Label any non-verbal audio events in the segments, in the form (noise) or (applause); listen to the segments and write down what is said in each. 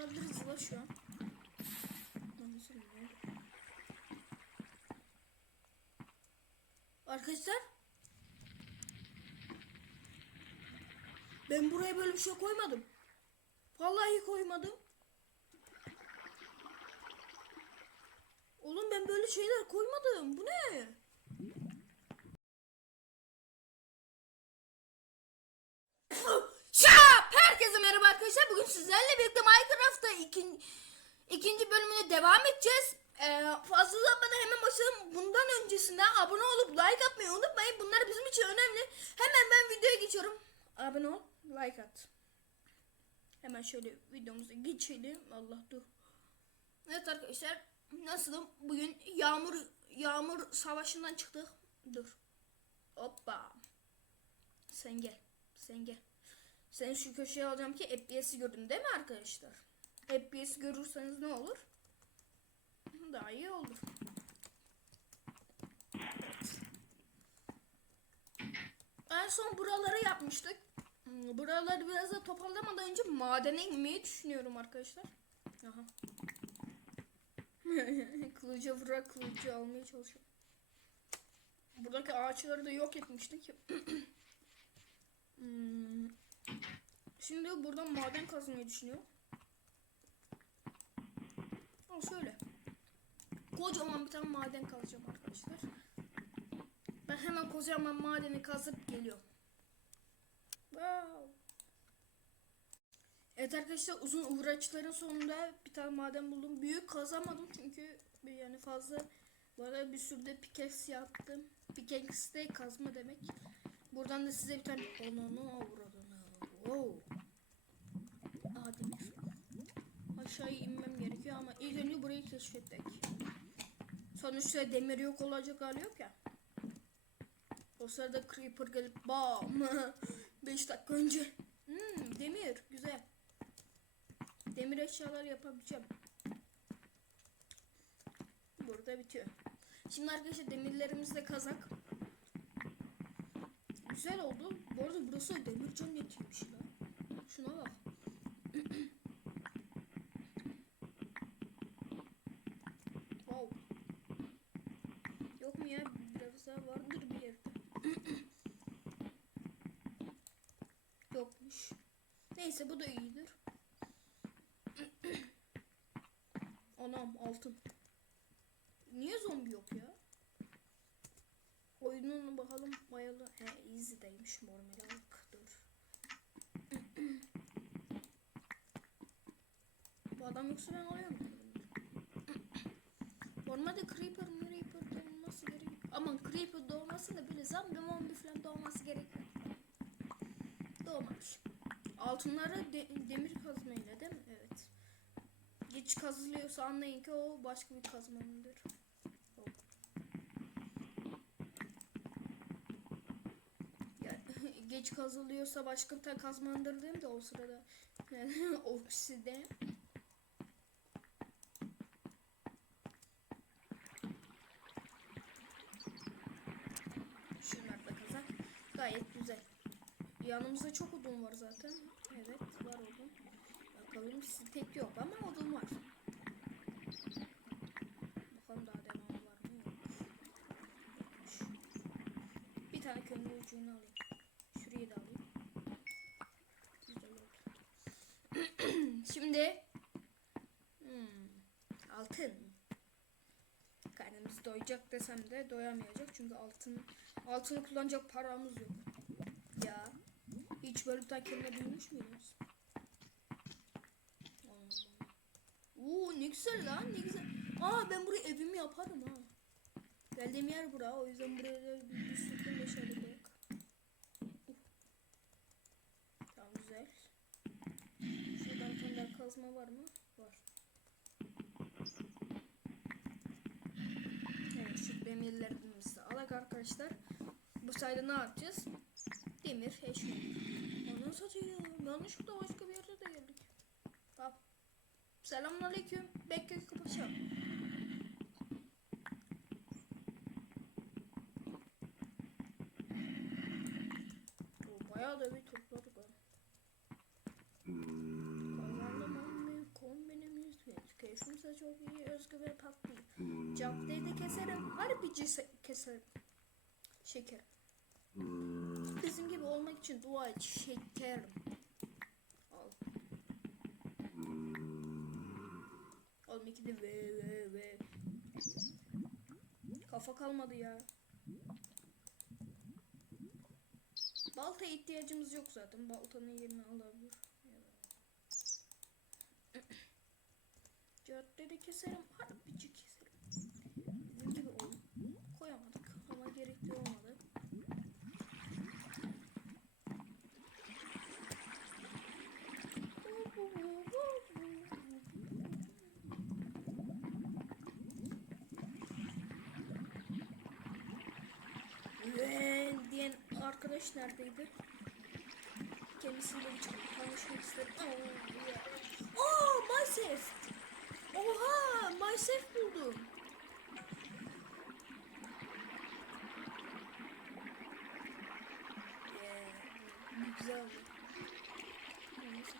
alabiliriz la şu an. Arkadaşlar ben buraya böyle bir şey koymadım. Vallahi koymadım. Oğlum ben böyle şeyler koymadım. Bu ne? Şap! Herkese merhaba arkadaşlar. Bugün sizlerle birlikte Minecraft'ta ikinci, ikinci bölümüne devam edeceğiz. Ee, fazla uzatmadan hemen başlayalım. Bundan öncesinde abone olup like atmayı unutmayın. Bunlar bizim için önemli. Hemen ben videoya geçiyorum. Abone ol, like at. Hemen şöyle videomuza geçelim. Allah dur. Evet arkadaşlar nasılım? Bugün yağmur yağmur savaşından çıktık. Dur. Hoppa. Sen gel. Sen gel. Seni şu köşeye alacağım ki FPS'i görün değil mi arkadaşlar? FPS görürseniz ne olur? Daha iyi olur. En son buraları yapmıştık. Hmm, Buraları biraz da toparlamadan önce madene inmeyi düşünüyorum arkadaşlar. Aha. (laughs) kılıca vurarak kılıcı almaya çalışıyorum. Buradaki ağaçları da yok etmiştik. (clears throat) Hmm. Şimdi buradan maden kazmayı düşünüyorum. Al şöyle. Kocaman bir tane maden kazacağım arkadaşlar. Ben hemen kocaman madeni kazıp geliyorum. Wow. Evet arkadaşlar uzun uğraşların sonunda bir tane maden buldum. Büyük kazamadım çünkü yani fazla bu arada bir sürü de pickaxe yaptım. Pickaxe de kazma demek. Buradan da size bir tane onunu avradını. Wow. Aa demir. İnmem gerekiyor ama ilk önce burayı keşfettik. Sonuçta demir yok olacak hali yok ya. O sırada creeper gelip bam. (laughs) 5 dakika önce. Hmm, demir güzel. Demir eşyalar yapabileceğim. Burada bitiyor. Şimdi arkadaşlar demirlerimizi de kazak. Güzel oldu. Bu arada burası demir cennetiymiş la. Şuna bak. (clears throat) wow. Yok mu ya? Biraz daha vardır bir yerde. Yokmuş. Neyse bu da iyidir. Anam altın. Niye zombi yok ya? Oyununa bakalım mayalı. He easy'deymiş mormelalık. Dur. Bu adam yoksa ben alıyorum. Normalde creeper creeper doğması gerekiyor. Aman creeper doğması da böyle zombi mombi falan doğması gerekiyor. Doğmamış. Altınları de- demir? Evet. Geç kazılıyorsa anlayın ki o başka bir kazmanındır. Hop. Ya, (laughs) geç kazılıyorsa başka bir kazmandır değil de o sırada. Yani (laughs) okside. Şunlar da kazak. Gayet güzel. Yanımızda çok odun var zaten. Evet var odun. Bakalım siz pek yok ama odun var. Bakalım daha devam var mı yok. Yokmuş. Bir tane kömür ucunu alayım. Şurayı da alayım. (clears throat) Şimdi hmm, altın. Karnımız doyacak desem de doyamayacak çünkü altın altını kullanacak paramız yok. Ya hiç böyle bir tane kelime duymuş muydunuz? Oo ne güzel lan ne güzel. Aa ben buraya evimi yaparım ha. Geldiğim yer bura o yüzden buraya bir, bir sürü meşale. Uh. Tamam güzel. Şuradan daha kazma var mı? Var. Evet şu demirlerimizi alak arkadaşlar. Bu sayede ne yapacağız? Demir, eşya. Onu satıyor. Yanlışlıkla başka bir. Bak. Selamünaleyküm. Bekle kapatıyorum. Bayağı da bir topladık ha. Kazandım kombinimiz genç. Keyfimize çok iyi özgü ve patlı. Caddeyi de keserim. Harbici keserim. Şeker. Bizim gibi olmak için dua et şekerim. İki de ve ve ve. Kafa kalmadı ya. Baltaya ihtiyacımız yok zaten. Baltanın yerini alabilir. (clears throat) Caddede keserim, harbici keserim. Bizim gibi ol. Koyamadık ama gerekli olmadı. Ve diyen arkadaş neredeydi? Kendisiyle bir tanışmak istedim. Oh, yeah. Oh, Myself. Oha, Myself buldum. Yeah, bu güzel oldu. Neyse.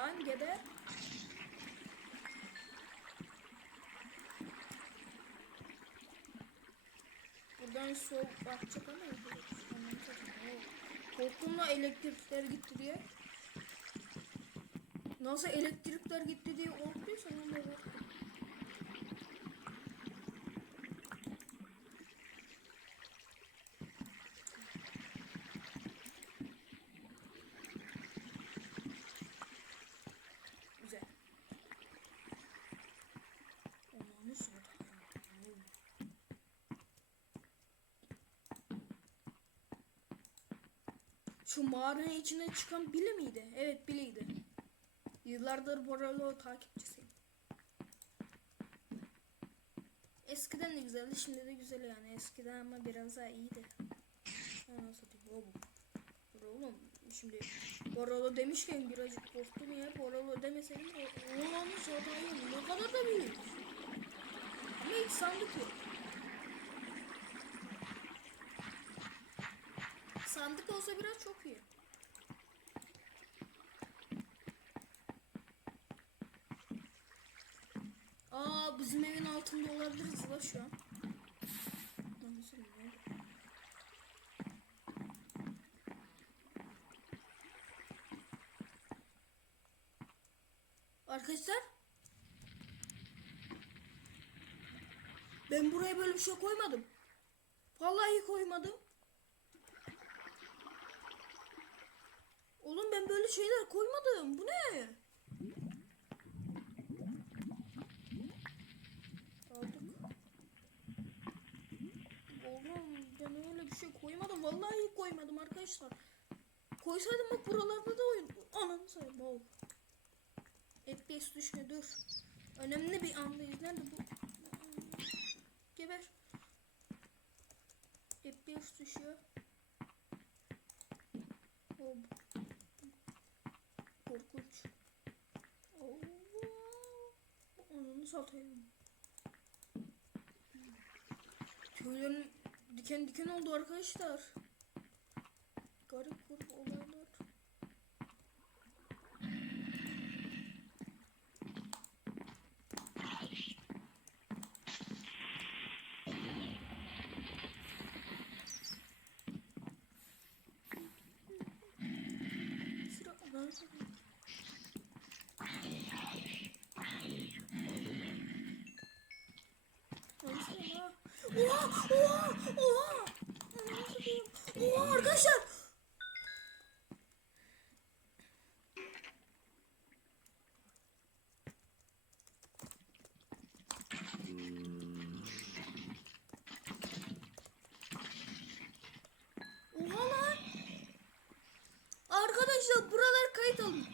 Lan gede. Buradan sol bakacak ama. Korktumla elektrikler gitti diye. Nasıl elektrikler gitti diye korktuysan ben de korktum. Güzel. Onu satayım. Şu mağaranın içine çıkan Billy miydi? Evet Billy'ydi. Yıllardır Boralo takipçisiyim. Eskiden de güzeldi, şimdi de güzel yani. Eskiden ama biraz daha iyiydi. Anasını satayım. Dur oğlum. Şimdi Boralo demişken birazcık korktum ya. Boralo demeseydim oğlanı satayım. Ne kadar da büyük. Ama hiç sandık yok. Sandık olsa biraz çok iyi. Aa bizim evin altında olabiliriz la şu an. Arkadaşlar ben buraya böyle bir şey koymadım. Vallahi koymadım. Oğlum ben böyle şeyler koymadım. Bu ne? Aldık. Oğlum ben öyle bir şey koymadım. Vallahi koymadım arkadaşlar. Koysaydım bak buralarda da oyun. Ananı sayayım. Oh. FPS düşme dur. Önemli bir andayız. Nerede bu? Geber. FPS düşüyor. Oh. Korkunç. Oo. Onu satayım. Tüylerim diken diken oldu arkadaşlar. Garip garip olaylar. Sıra ben satayım. Oha! Oha! Oha! Oha! Oha arkadaşlar! Oha lan! Arkadaşlar buralar kayıt alın.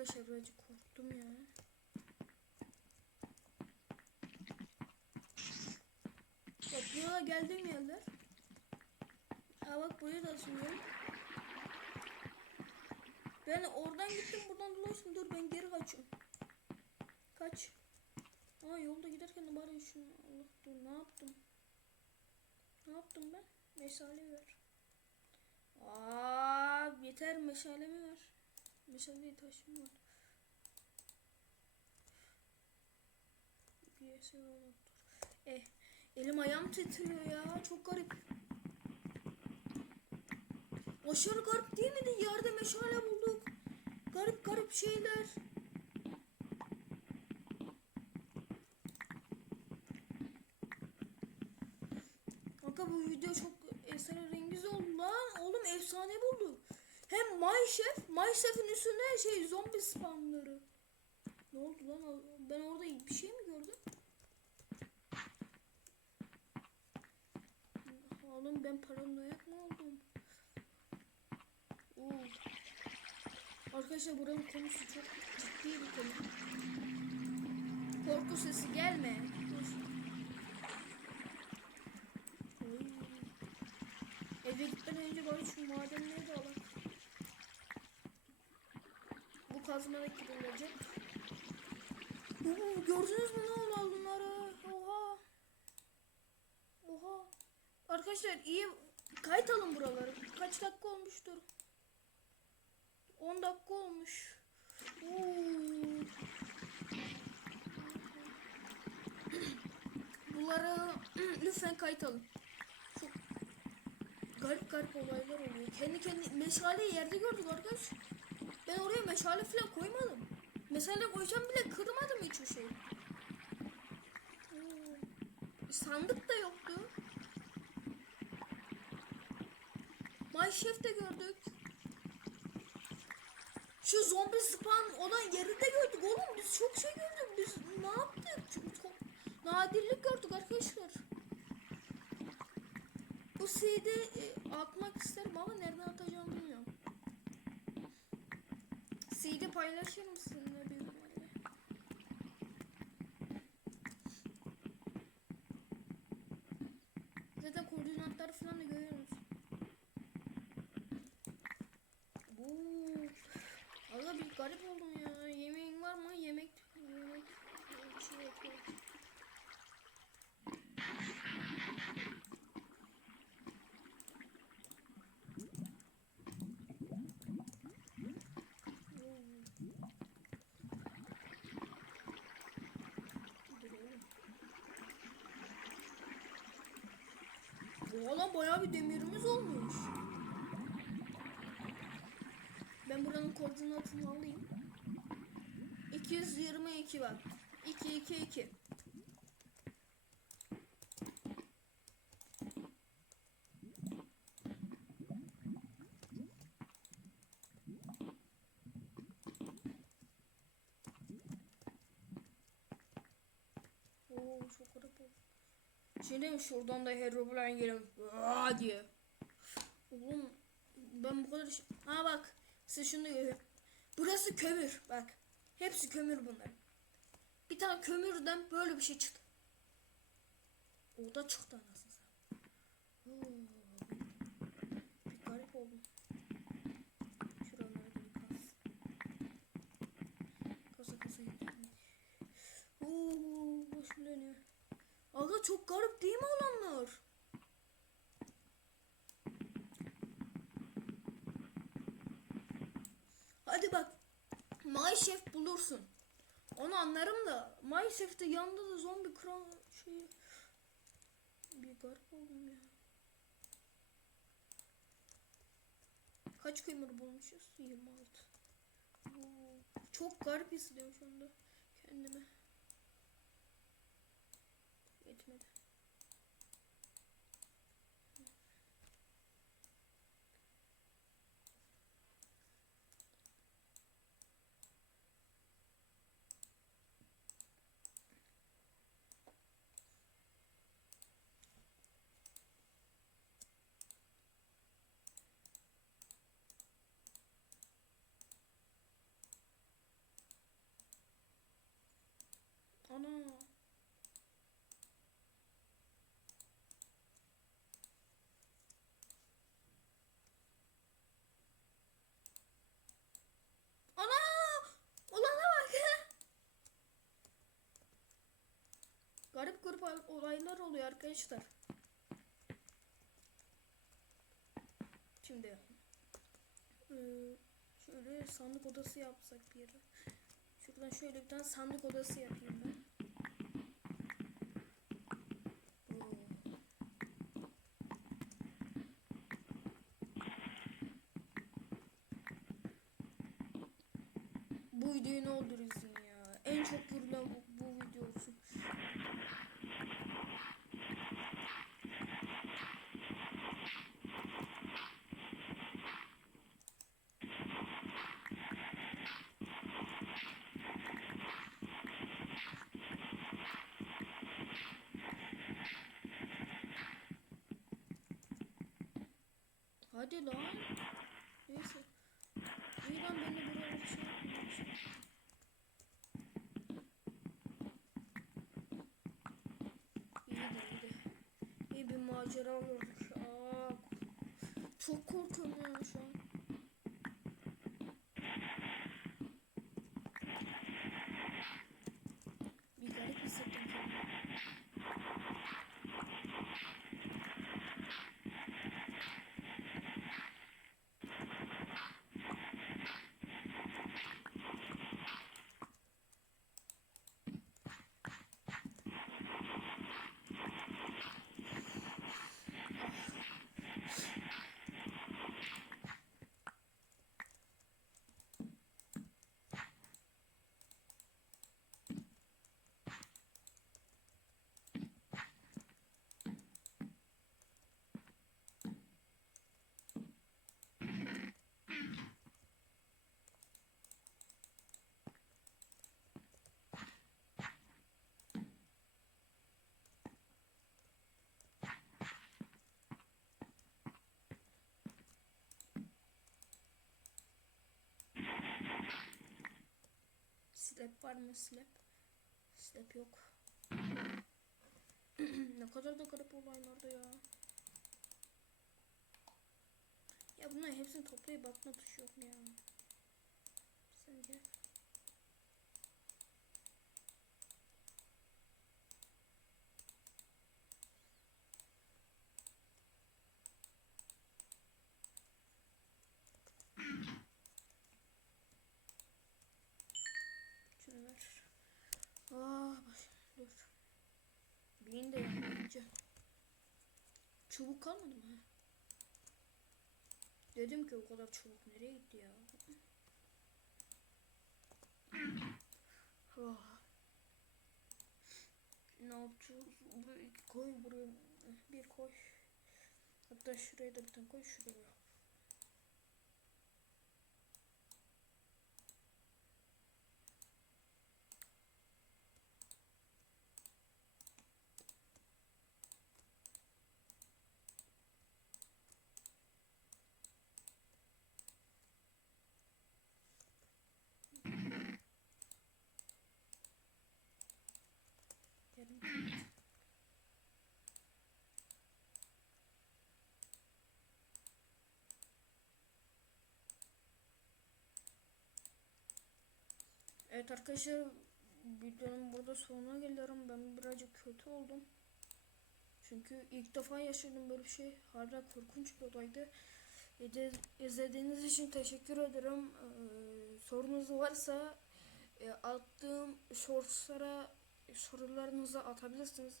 Arkadaşlar birazcık korktum ya. Bak buraya geldiğim yerler. Ha bak burayı da açıyorum. Ben oradan gittim buradan dolaştım. Dur ben geri kaçıyorum. Kaç. Aa yolda giderken de bari şunu Allah dur ne yaptım? Ne yaptım ben? Meşale ver. Aa yeter meşalemi ver. Değil taşım var. Bir şey oldu. Eh elim ayağım titriyor ya çok garip. Aşırı garip değil miydi? Yerde meşale bulduk. Garip garip şeyler. Kanka bu video çok esrarengiz oldu lan. Oğlum efsane bulduk. Hem Mychef, Mychef'in üstünde şey zombi spamları. Ne oldu lan? Ben orada bir şey mi gördüm? Oğlum ben paranoyak mı oldum? Oo. Arkadaşlar buranın konusu çok ciddi bir konu. Korku sesi gelme. Eve gitmeden önce bari şu madenleri de alalım. Bu kazma da kırılacak. Oo, gördünüz mü ne oldu bunları? Oha. Oha. Arkadaşlar iyi kayıt buraları. Kaç dakika olmuştur? 10 dakika olmuş. Oo. Bunları (clears throat) lütfen kayıt. Çok garip garip olaylar oluyor. Kendi kendi meşaleyi yerde gördük arkadaş. Ben oraya meşale falan koymadım. Meşale koysam bile kırmadım hiçbir şey. Oo. Sandık da yoktu. Minecraft de gördük. Şu zombi spawn olan yeri de gördük oğlum. Biz çok şey gördük. Biz ne yaptık? Çok, çok nadirlik gördük arkadaşlar. Bu CD e, atmak isterim ama nereden atacağımı bilmiyorum. CD paylaşırım sizinle bir ihtimalle. Zaten koordinatları falan da görüyoruz. Oo. Allah bir garip oldum ya. Yemeğin var mı? Yemek yemek bir şey yapıyor. Valla bayağı bir demirimiz olmuş. Ben buranın koordinatını alayım. 222 bak. 2 2 2. Oo çok garip oldu. Şimdi şuradan da Herobrine geliyor. Aa diye. Oğlum ben bu kadar... Ha bak. Size şunu görüyorum. Burası kömür. Bak. Hepsi kömür bunlar. Bir tane kömürden böyle bir şey çıktı. O da çıktı anasını satayım. Oo. Bir garip oldum. Şuraları da bir kas. Kasa kasa gidelim. Oo, başım dönüyor. Aga çok garip değil mi olanlar? Hadi bak. Mychef bulursun. Onu anlarım da Mychef'te yanında da zombi kral şey bir garip oldum ya. Kaç kömür bulmuşuz? 26. Oo, çok garip hissediyorum şu anda kendimi. Ana. Ana! Olana bak. (laughs) garip garip olaylar oluyor arkadaşlar. Şimdi e, şöyle sandık odası yapsak bir yere. Şuradan şöyle bir tane sandık odası yapayım ben. Hadi lan. Neyse. İyi lan ben de buraları şey yapmayacağım. İyiydi iyiydi. İyi bir macera oldu. Aa, çok korkuyorum ya şu an. Bir garip hissettim kendimi. Slap var mı slap? Slap yok. (clears throat) ne kadar da garip olaylarda ya. Ya bunların hepsini toplayıp atma tuşu yok mu ya? Sen gel. Şunu ver. Aa baş, dur. Beyin de yanmayınca. Çubuk kalmadı mı? Dedim ki o kadar çubuk nereye gitti ya? Ah. Ne yapacağız? Koy buraya. Bir koy. Hatta şuraya da bir tane koy şuraya. Evet arkadaşlar videonun burada sonuna geliyorum. Ben birazcık kötü oldum. Çünkü ilk defa yaşadım böyle bir şey. Hala korkunç bir olaydı. İzle- İzlediğiniz için teşekkür ederim. Ee, sorunuz varsa e, attığım shortslara sorularınızı atabilirsiniz.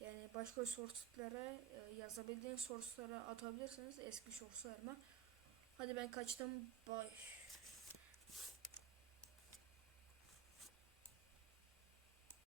Yani başka source'lara e, yazabildiğin source'lara atabilirsiniz eski source'larıma. Hadi ben kaçtım. Bye.